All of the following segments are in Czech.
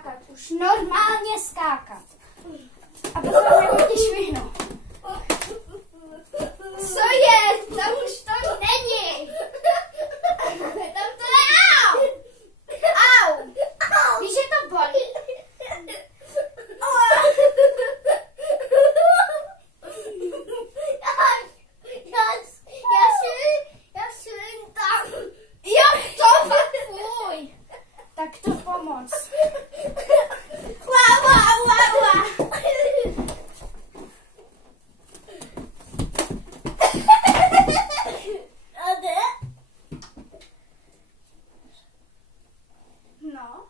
skákat. Už normálně skákat. A potom nebudu švihnu. Co je? Tam už to není. Tam to je au. Au. Víš, že to bolí? Já švím tam. Jo, to fuj. Tak to pomoc. Wow. No.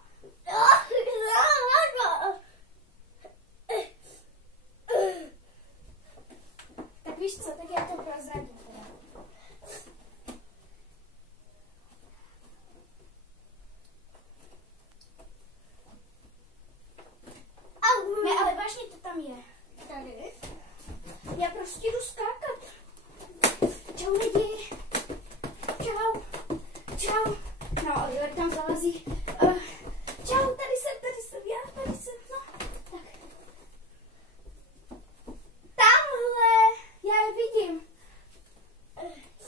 Tak víš co, tak já to prozradím teda. Ne, ale vážně to tam je. Tady. Já prostě jdu skákat. Čau lidi. Čau. No, Oliver tam zalezí. Čau, tady jsem, no. Tak. Tamhle, já je vidím.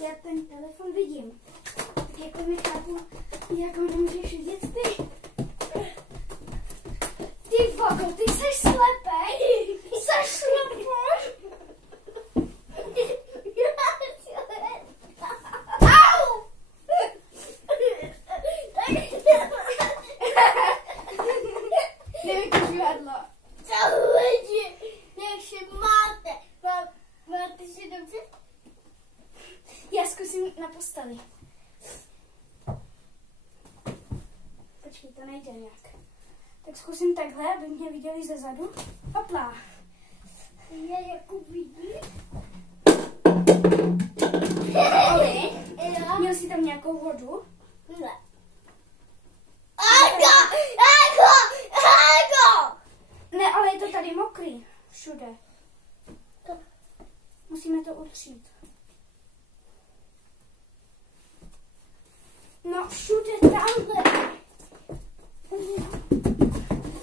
Já ten telefon vidím. Tak jako nechápu, jak ho nemůžeš vidět ty. Ty vogo, ty jsi slepej? Jsi slepej? Au! Nevíš žádlo. Čau lidi, jak se máte? Máte se dobře? Já zkusím na posteli. Počkej, to nejde nějak. Tak zkusím takhle, aby mě viděli ze zadu. Hopla. Já jako vidím. Oli, měl jsi tam nějakou vodu? Ne. Ne, ale je to tady mokrý. Všude. Musíme to utřít. No všude tamhle.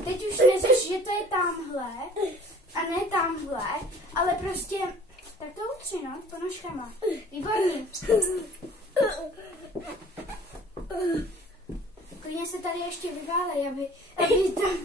Teď už neřeš, že to je tamhle a ne tamhle, ale prostě tak to utři, no, ponožkama. Výborný. Klidně se tady ještě vyválej, aby tam